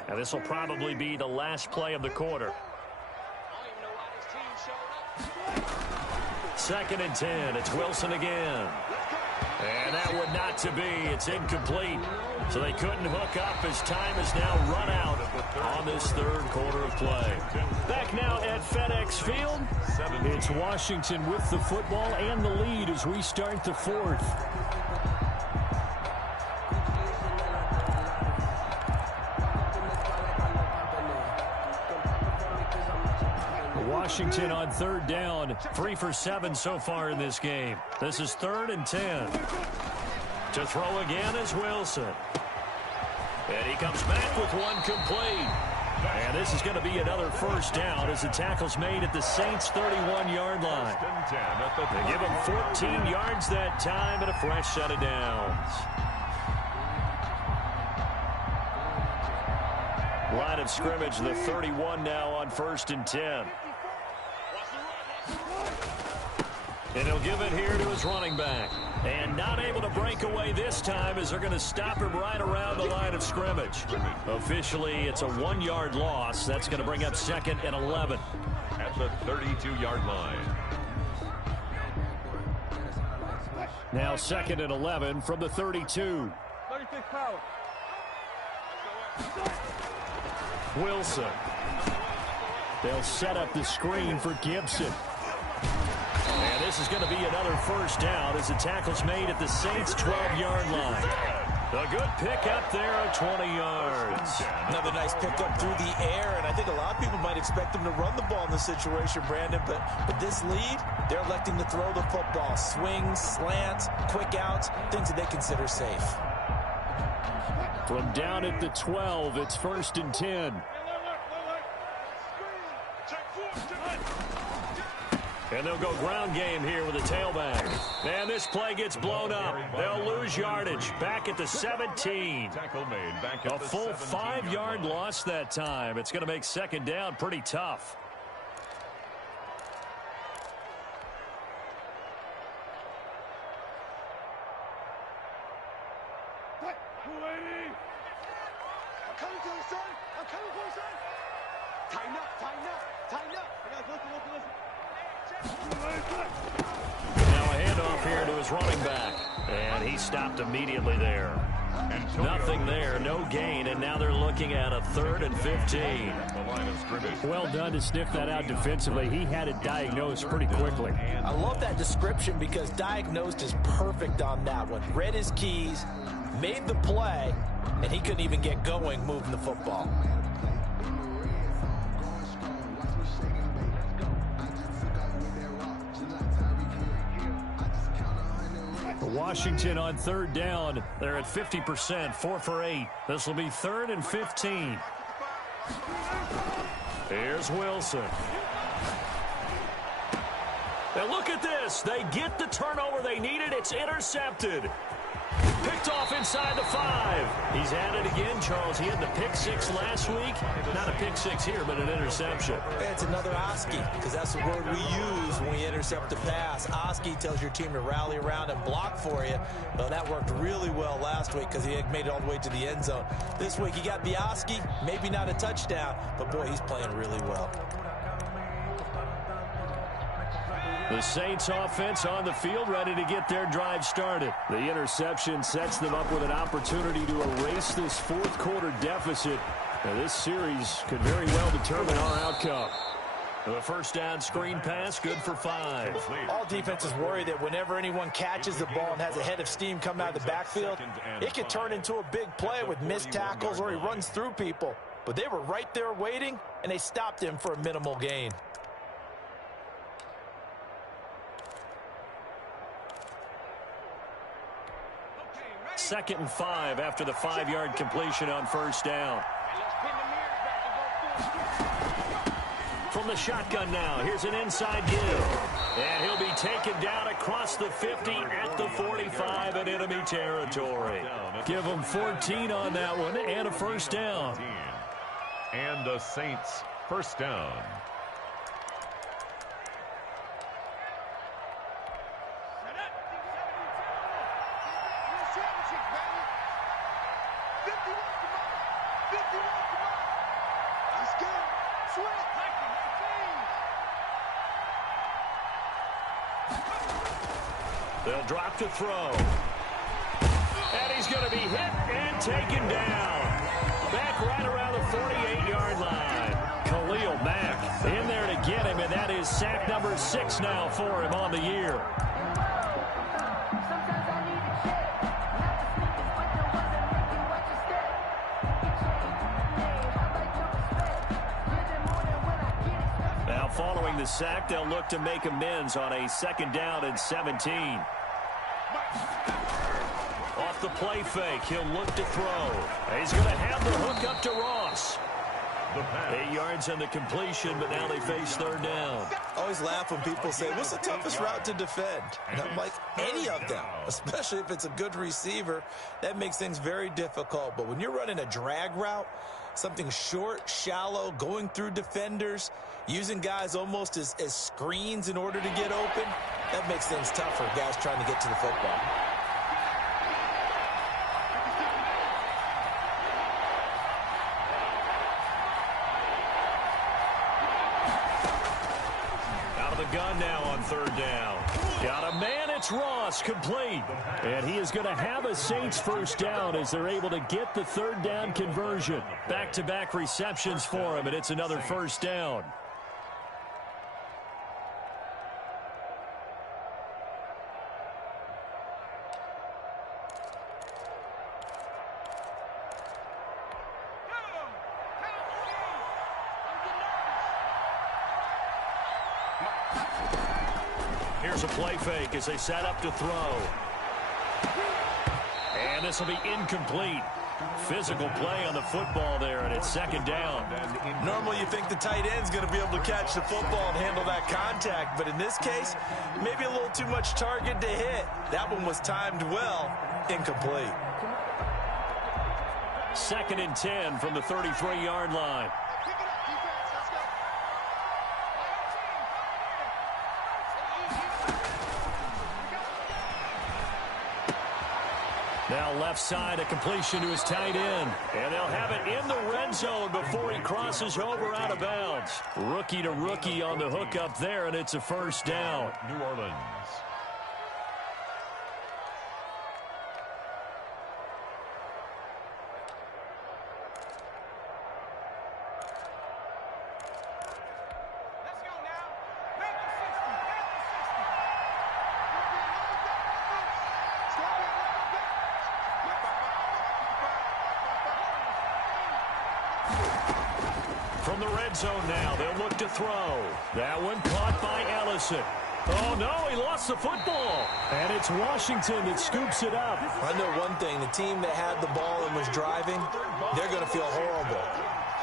Now this will probably be the last play of the quarter. I don't even know why this team showed up 2nd and 10. It's Wilson again. And that would not to be. It's incomplete. So they couldn't hook up as time is now run out on this third quarter of play. Back now at FedEx Field. It's Washington with the football and the lead as we start the fourth. Washington on 3rd down, 3 for 7 so far in this game. This is 3rd and 10. To throw again is Wilson. And he comes back with one complete. And this is going to be another first down as the tackle's made at the Saints' 31-yard line. They give him 14 yards that time and a fresh set of downs. Line of scrimmage, the 31 now on 1st and 10. And he'll give it here to his running back. And not able to break away this time as they're going to stop him right around the line of scrimmage. Officially, it's a 1-yard loss. That's going to bring up 2nd and 11. At the 32-yard line. Now 2nd and 11 from the 32. 36 power. Wilson. They'll set up the screen for Gibson. And this is going to be another first down as the tackle's made at the Saints' 12-yard line. A good pickup there at 20 yards. Another nice pickup through the air, and I think a lot of people might expect them to run the ball in this situation, Brandon, but with this lead, they're electing to throw the football. Swings, slants, quick outs, things that they consider safe. From down at the 12, it's 1st and 10. And they'll go ground game here with a tailback. And this play gets blown up. They'll lose yardage. Back at the 17. A full 5-yard loss that time. It's going to make 2nd down pretty tough. Now a handoff here to his running back. And he stopped immediately there. Nothing there, no gain, and now they're looking at a 3rd and 15. Well done to sniff that out defensively. He had it diagnosed pretty quickly. I love that description because diagnosed is perfect on that one. Read his keys, made the play, and he couldn't even get going moving the football. Washington on 3rd down. They're at 50%, 4 for 8. This will be 3rd and 15. Here's Wilson. Now look at this. They get the turnover they needed. It's intercepted. Picked off inside the 5. He's at it again, Charles. He had the pick 6 last week. Not a pick 6 here, but an interception. It's another Oski, because that's the word we use when we intercept a pass. Oski tells your team to rally around and block for you. Well, that worked really well last week because he had made it all the way to the end zone. This week he got the Oski, maybe not a touchdown, but boy, he's playing really well. The Saints offense on the field, ready to get their drive started. The interception sets them up with an opportunity to erase this 4th quarter deficit. Now, this series could very well determine our outcome. The first down screen pass, good for 5. All defenses worry that whenever anyone catches the ball and has a head of steam coming out of the backfield, it could turn into a big play with missed tackles or he runs through people. But they were right there waiting, and they stopped him for a minimal gain. Second and 5 after the 5-yard completion on first down. From the shotgun now, here's an inside give. And he'll be taken down across the 50 at the 45 in enemy territory. Give him 14 on that one and a first down. And the Saints first down. They'll drop to throw. And he's going to be hit and taken down. Back right around the 48-yard line. Khalil Mack in there to get him, and that is sack number 6 now for him on the year. Now following the sack, they'll look to make amends on a 2nd down and 17. Off the play fake, he'll look to throw. He's going to have the hook up to Ross. 8 yards on the completion, but now they face 3rd down. I always laugh when people say, what's the toughest route to defend? And I'm like, any of them, especially if it's a good receiver. That makes things very difficult. But when you're running a drag route, something short, shallow, going through defenders, using guys almost as screens in order to get open, that makes things tough for guys trying to get to the football. Gun now on 3rd down. Got a man, it's Ross, complete. And he is going to have a Saints 1st down as they're able to get the 3rd down conversion. Back-to-back receptions for him, and it's another 1st down. Here's a play fake as they set up to throw. And this will be incomplete. Physical play on the football there, and it's 2nd down. Normally you think the tight end's going to be able to catch the football and handle that contact, but in this case, maybe a little too much target to hit. That one was timed well, incomplete. 2nd and 10 from the 33-yard line. Now left side, a completion to his tight end. And they'll have it in the red zone before he crosses over out of bounds. Rookie to rookie on the hook up there, and it's a 1st down. New Orleans. From the red zone now, they'll look to throw. That one caught by Ellison. Oh, no, he lost the football. And it's Washington that scoops it up. I know one thing. The team that had the ball and was driving, they're going to feel horrible.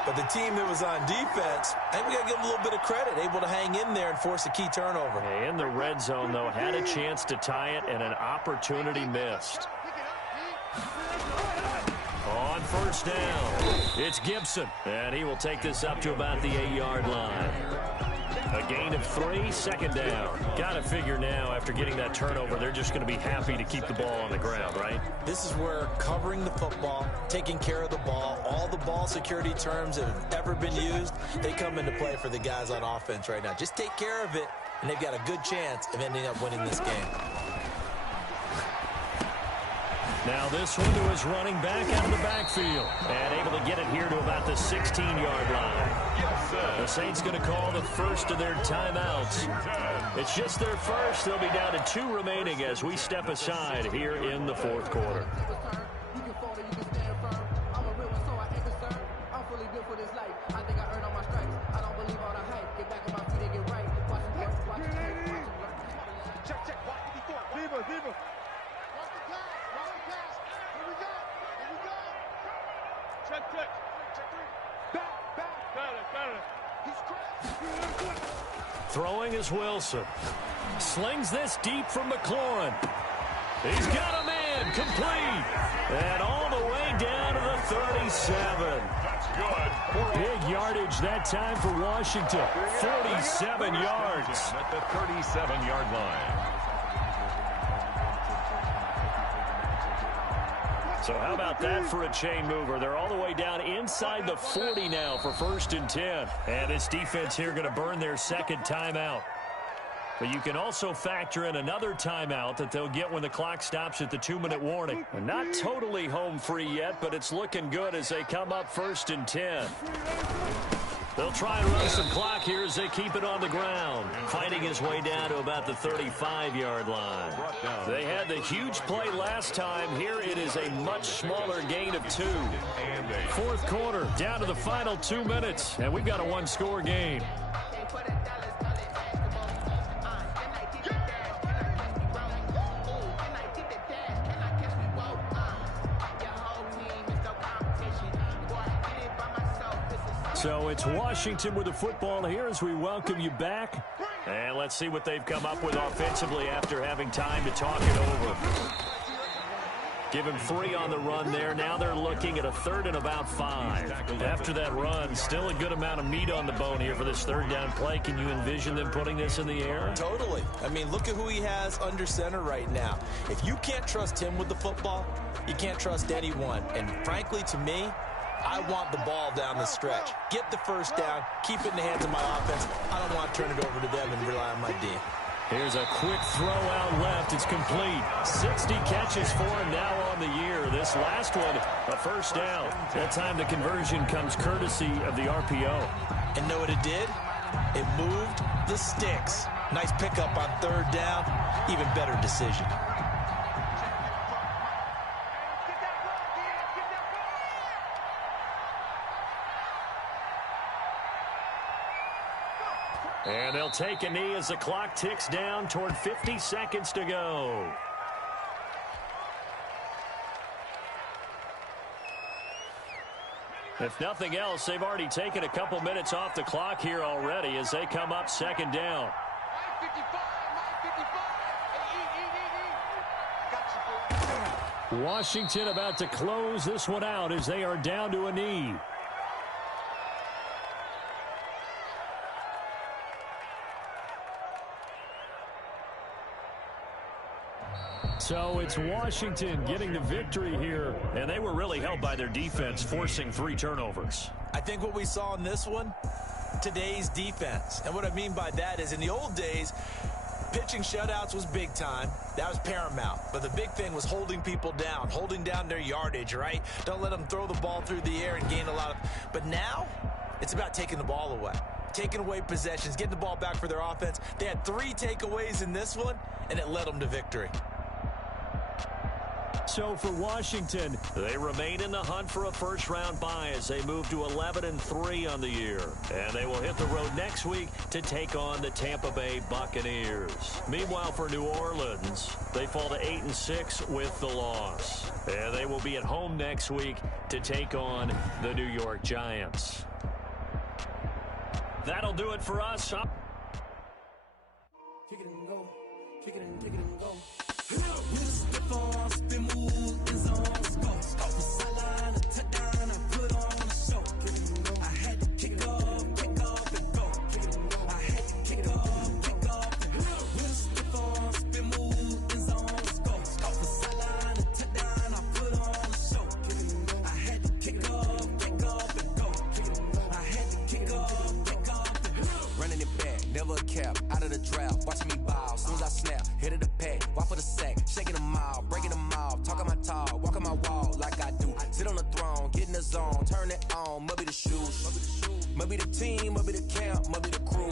But the team that was on defense, I think we got to give them a little bit of credit, able to hang in there and force a key turnover. In the red zone, though, had a chance to tie it, and an opportunity missed. On 1st down, it's Gibson, and he will take this up to about the 8-yard line. A gain of 3, 2nd down. Got to figure now, after getting that turnover, they're just going to be happy to keep the ball on the ground, right? This is where covering the football, taking care of the ball, all the ball security terms that have ever been used, they come into play for the guys on offense right now. Just take care of it, and they've got a good chance of ending up winning this game. Now this one to his running back out of the backfield. And able to get it here to about the 16-yard line. The Saints going to call the first of their timeouts. It's just their first. They'll be down to 2 remaining as we step aside here in the 4th quarter. Throwing is Wilson. Slings this deep from McLaurin. He's got a man, complete. And all the way down to the 37. That's good. Big yardage that time for Washington. 47 yards. At the 37-yard line. So how about that for a chain mover? They're all the way down inside the 40 now for 1st and 10. And this defense here going to burn their 2nd timeout. But you can also factor in another timeout that they'll get when the clock stops at the 2-minute warning. And not totally home free yet, but it's looking good as they come up 1st and 10. They'll try and run some clock here as they keep it on the ground, fighting his way down to about the 35-yard line. They had the huge play last time. Here it is a much smaller gain of 2. 4th quarter, down to the final 2 minutes, and we've got a 1-score game. So it's Washington with the football here as we welcome you back. And let's see what they've come up with offensively after having time to talk it over. Give him 3 on the run there. Now they're looking at a 3rd and about 5. After that run, still a good amount of meat on the bone here for this 3rd down play. Can you envision them putting this in the air? Totally. I mean, look at who he has under center right now. If you can't trust him with the football, you can't trust anyone. And frankly, to me, I want the ball down the stretch. Get the 1st down, keep it in the hands of my offense. I don't want to turn it over to them and rely on my D. Here's a quick throw out left. It's complete. 60 catches for him now on the year. This last one, a 1st down. That time the conversion comes courtesy of the RPO. And know what it did? It moved the sticks. Nice pickup on 3rd down. Even better decision. And they'll take a knee as the clock ticks down toward 50 seconds to go. If nothing else, they've already taken a couple minutes off the clock here already as they come up 2nd down. Washington about to close this one out as they are down to a knee. So it's Washington getting the victory here, and they were really helped by their defense, forcing 3 turnovers. I think what we saw in this one, today's defense. And what I mean by that is in the old days, pitching shutouts was big time. That was paramount. But the big thing was holding people down, holding down their yardage, right? Don't let them throw the ball through the air and gain a lot of... But now, it's about taking the ball away. Taking away possessions, getting the ball back for their offense. They had 3 takeaways in this one, and it led them to victory. So for Washington, they remain in the hunt for a 1st-round bye as they move to 11-3 on the year. And they will hit the road next week to take on the Tampa Bay Buccaneers. Meanwhile, for New Orleans, they fall to 8-6 with the loss. And they will be at home next week to take on the New York Giants. That'll do it for us. Kick it and go. Kick it and kick it and go. Out of the draft, watching me ball. Soon as I snap, hit of the pack, walk for the sack, shaking them all, breaking them off, talking my talk, walking my wall like I do. Sit on the throne, get in the zone, turn it on, maybe the shoes, maybe the team, maybe the camp, maybe the crew.